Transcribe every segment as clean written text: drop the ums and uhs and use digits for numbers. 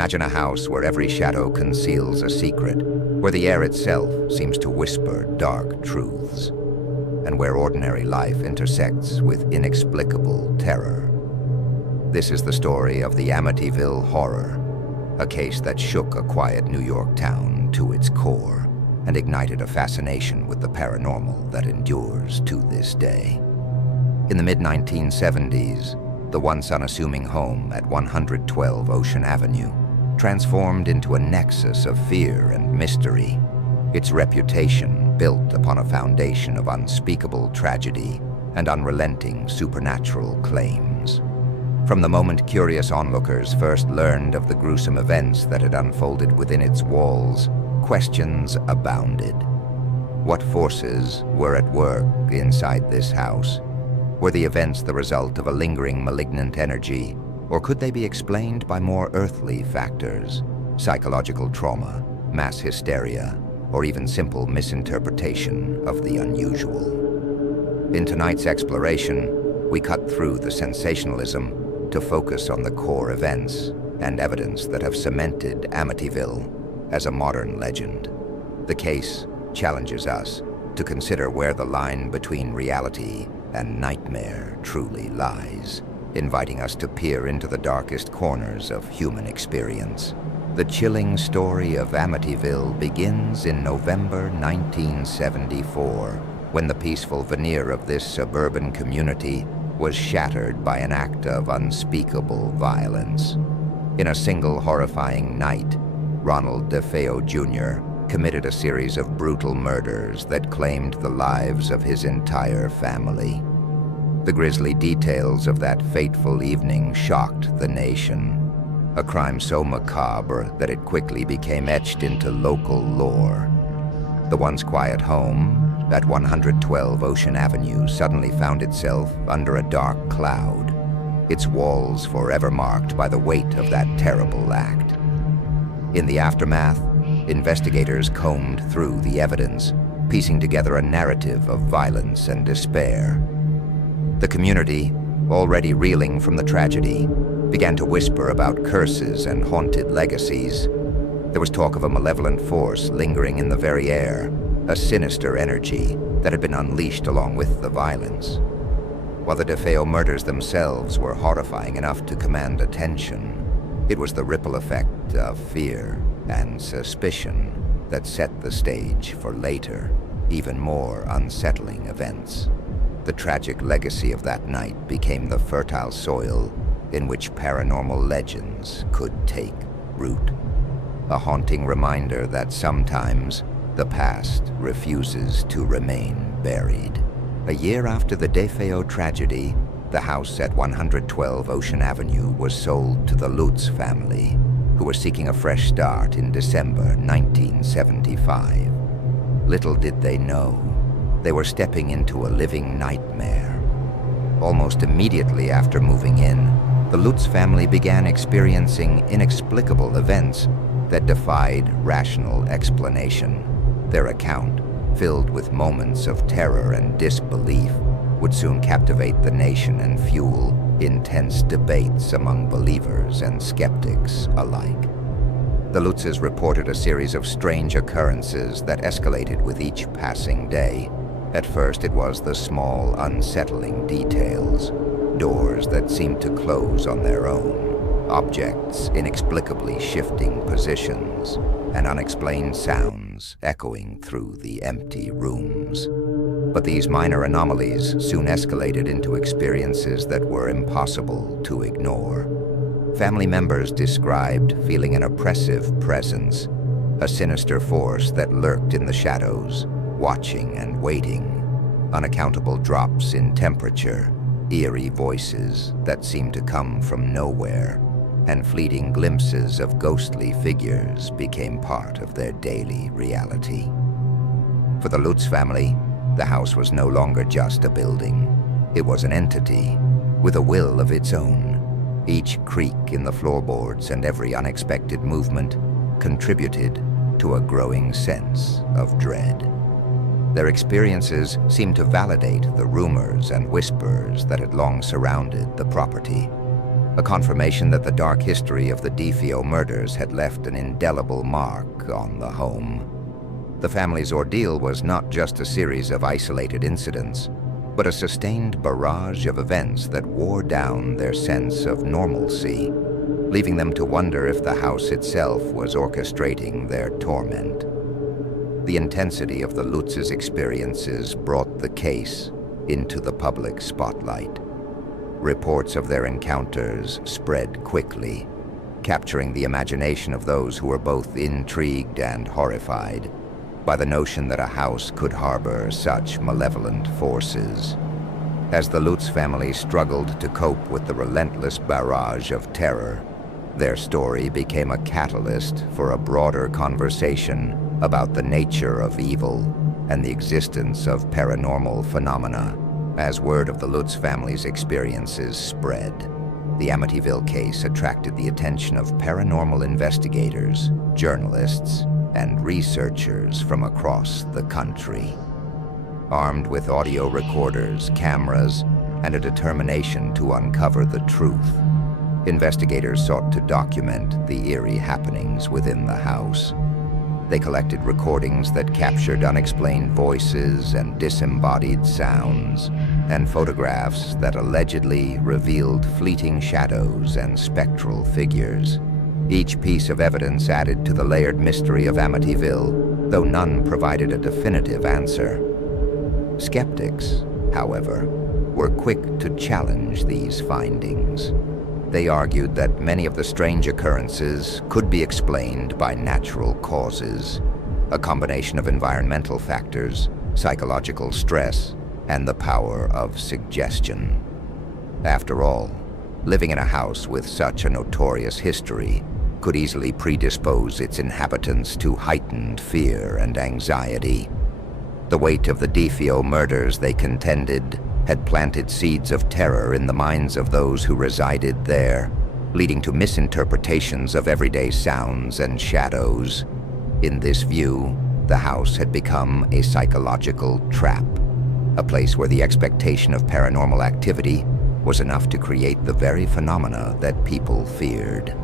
Imagine a house where every shadow conceals a secret, where the air itself seems to whisper dark truths, and where ordinary life intersects with inexplicable terror. This is the story of the Amityville Horror, a case that shook a quiet New York town to its core and ignited a fascination with the paranormal that endures to this day. In the mid-1970s, the once unassuming home at 112 Ocean Avenue transformed into a nexus of fear and mystery, its reputation built upon a foundation of unspeakable tragedy and unrelenting supernatural claims. From the moment curious onlookers first learned of the gruesome events that had unfolded within its walls, questions abounded. What forces were at work inside this house? Were the events the result of a lingering malignant energy, or could they be explained by more earthly factors, psychological trauma, mass hysteria, or even simple misinterpretation of the unusual? In tonight's exploration, we cut through the sensationalism to focus on the core events and evidence that have cemented Amityville as a modern legend. The case challenges us to consider where the line between reality and nightmare truly lies, inviting us to peer into the darkest corners of human experience. The chilling story of Amityville begins in November 1974, when the peaceful veneer of this suburban community was shattered by an act of unspeakable violence. In a single horrifying night, Ronald DeFeo Jr. committed a series of brutal murders that claimed the lives of his entire family. The grisly details of that fateful evening shocked the nation, a crime so macabre that it quickly became etched into local lore. The once quiet home at 112 Ocean Avenue suddenly found itself under a dark cloud, its walls forever marked by the weight of that terrible act. In the aftermath, investigators combed through the evidence, piecing together a narrative of violence and despair. The community, already reeling from the tragedy, began to whisper about curses and haunted legacies. There was talk of a malevolent force lingering in the very air, a sinister energy that had been unleashed along with the violence. While the DeFeo murders themselves were horrifying enough to command attention, it was the ripple effect of fear and suspicion that set the stage for later, even more unsettling events. The tragic legacy of that night became the fertile soil in which paranormal legends could take root. A haunting reminder that sometimes the past refuses to remain buried. A year after the DeFeo tragedy, the house at 112 Ocean Avenue was sold to the Lutz family, who were seeking a fresh start in December 1975. Little did they know, they were stepping into a living nightmare. Almost immediately after moving in, the Lutz family began experiencing inexplicable events that defied rational explanation. Their account, filled with moments of terror and disbelief, would soon captivate the nation and fuel intense debates among believers and skeptics alike. The Lutzes reported a series of strange occurrences that escalated with each passing day. At first, it was the small, unsettling details, doors that seemed to close on their own, objects inexplicably shifting positions, and unexplained sounds echoing through the empty rooms. But these minor anomalies soon escalated into experiences that were impossible to ignore. Family members described feeling an oppressive presence, a sinister force that lurked in the shadows, watching and waiting, unaccountable drops in temperature, eerie voices that seemed to come from nowhere, and fleeting glimpses of ghostly figures became part of their daily reality. For the Lutz family, the house was no longer just a building. It was an entity with a will of its own. Each creak in the floorboards and every unexpected movement contributed to a growing sense of dread. Their experiences seemed to validate the rumors and whispers that had long surrounded the property. a confirmation that the dark history of the DeFeo murders had left an indelible mark on the home. The family's ordeal was not just a series of isolated incidents, but a sustained barrage of events that wore down their sense of normalcy, leaving them to wonder if the house itself was orchestrating their torment. The intensity of the Lutz's experiences brought the case into the public spotlight. Reports of their encounters spread quickly, capturing the imagination of those who were both intrigued and horrified by the notion that a house could harbor such malevolent forces. As the Lutz family struggled to cope with the relentless barrage of terror, their story became a catalyst for a broader conversation about the nature of evil and the existence of paranormal phenomena. As word of the Lutz family's experiences spread, the Amityville case attracted the attention of paranormal investigators, journalists, and researchers from across the country. Armed with audio recorders, cameras, and a determination to uncover the truth, investigators sought to document the eerie happenings within the house. They collected recordings that captured unexplained voices and disembodied sounds, and photographs that allegedly revealed fleeting shadows and spectral figures. Each piece of evidence added to the layered mystery of Amityville, though none provided a definitive answer. Skeptics, however, were quick to challenge these findings. They argued that many of the strange occurrences could be explained by natural causes, a combination of environmental factors, psychological stress, and the power of suggestion. After all, living in a house with such a notorious history could easily predispose its inhabitants to heightened fear and anxiety. The weight of the DeFeo murders, they contended, had planted seeds of terror in the minds of those who resided there, leading to misinterpretations of everyday sounds and shadows. In this view, the house had become a psychological trap, a place where the expectation of paranormal activity was enough to create the very phenomena that people feared.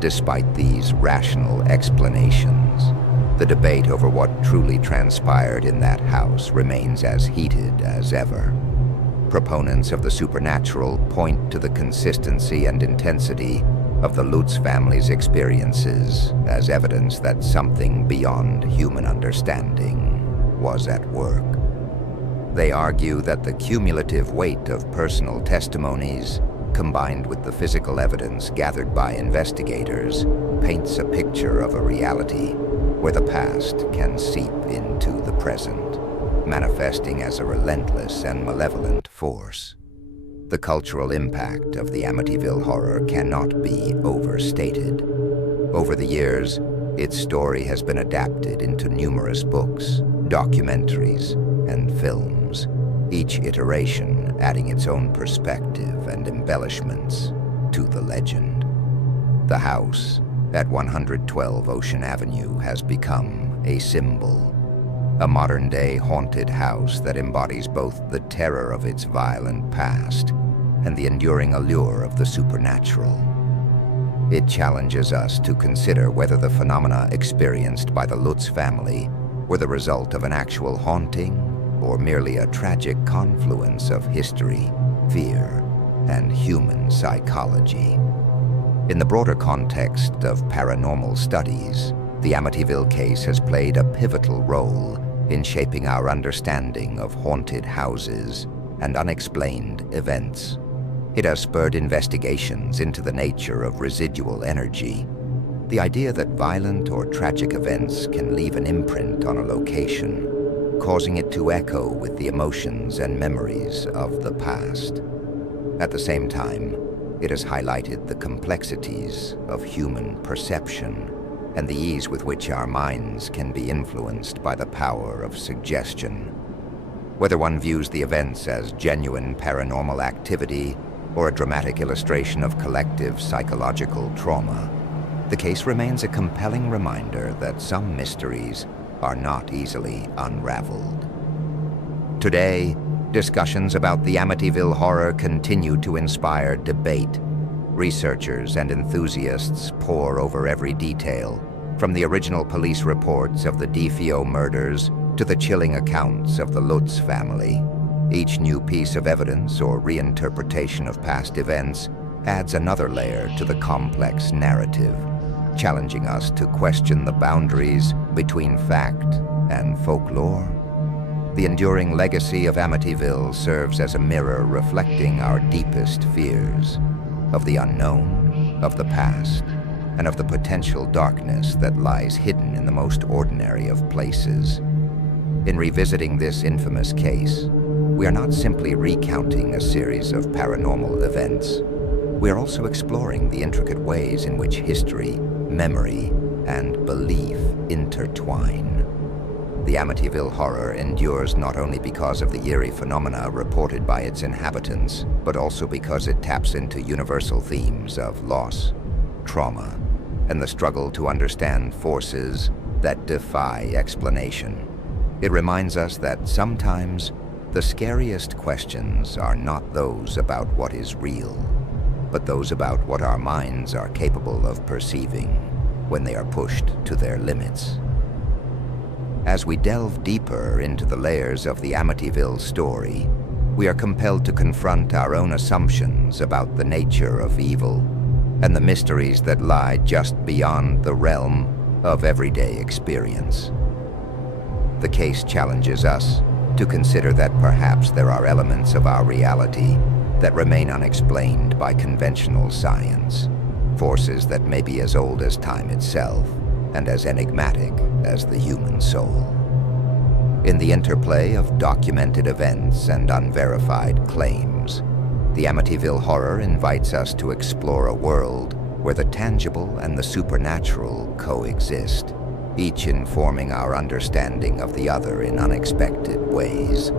Despite these rational explanations, the debate over what truly transpired in that house remains as heated as ever. Proponents of the supernatural point to the consistency and intensity of the Lutz family's experiences as evidence that something beyond human understanding was at work. They argue that the cumulative weight of personal testimonies, combined with the physical evidence gathered by investigators, paints a picture of a reality where the past can seep into the present, manifesting as a relentless and malevolent force. The cultural impact of the Amityville Horror cannot be overstated. Over the years, its story has been adapted into numerous books, documentaries, and films, each iteration adding its own perspective and embellishments to the legend. The house at 112 Ocean Avenue has become a symbol, a modern-day haunted house that embodies both the terror of its violent past and the enduring allure of the supernatural. It challenges us to consider whether the phenomena experienced by the Lutz family were the result of an actual haunting or merely a tragic confluence of history, fear, and human psychology. In the broader context of paranormal studies, the Amityville case has played a pivotal role in shaping our understanding of haunted houses and unexplained events. It has spurred investigations into the nature of residual energy, the idea that violent or tragic events can leave an imprint on a location, causing it to echo with the emotions and memories of the past. At the same time, it has highlighted the complexities of human perception and the ease with which our minds can be influenced by the power of suggestion. Whether one views the events as genuine paranormal activity or a dramatic illustration of collective psychological trauma, the case remains a compelling reminder that some mysteries are not easily unraveled. Today, discussions about the Amityville Horror continue to inspire debate, Researchers and enthusiasts pore over every detail, from the original police reports of the DeFeo murders to the chilling accounts of the Lutz family. Each new piece of evidence or reinterpretation of past events adds another layer to the complex narrative, challenging us to question the boundaries between fact and folklore. The enduring legacy of Amityville serves as a mirror reflecting our deepest fears of the unknown, of the past, and of the potential darkness that lies hidden in the most ordinary of places. In revisiting this infamous case, we are not simply recounting a series of paranormal events. We are also exploring the intricate ways in which history, memory, and belief intertwine. The Amityville Horror endures not only because of the eerie phenomena reported by its inhabitants, but also because it taps into universal themes of loss, trauma, and the struggle to understand forces that defy explanation. It reminds us that sometimes the scariest questions are not those about what is real, but those about what our minds are capable of perceiving when they are pushed to their limits. As we delve deeper into the layers of the Amityville story, we are compelled to confront our own assumptions about the nature of evil and the mysteries that lie just beyond the realm of everyday experience. The case challenges us to consider that perhaps there are elements of our reality that remain unexplained by conventional science, forces that may be as old as time itself and as enigmatic as the human soul. In the interplay of documented events and unverified claims, the Amityville Horror invites us to explore a world where the tangible and the supernatural coexist, each informing our understanding of the other in unexpected ways.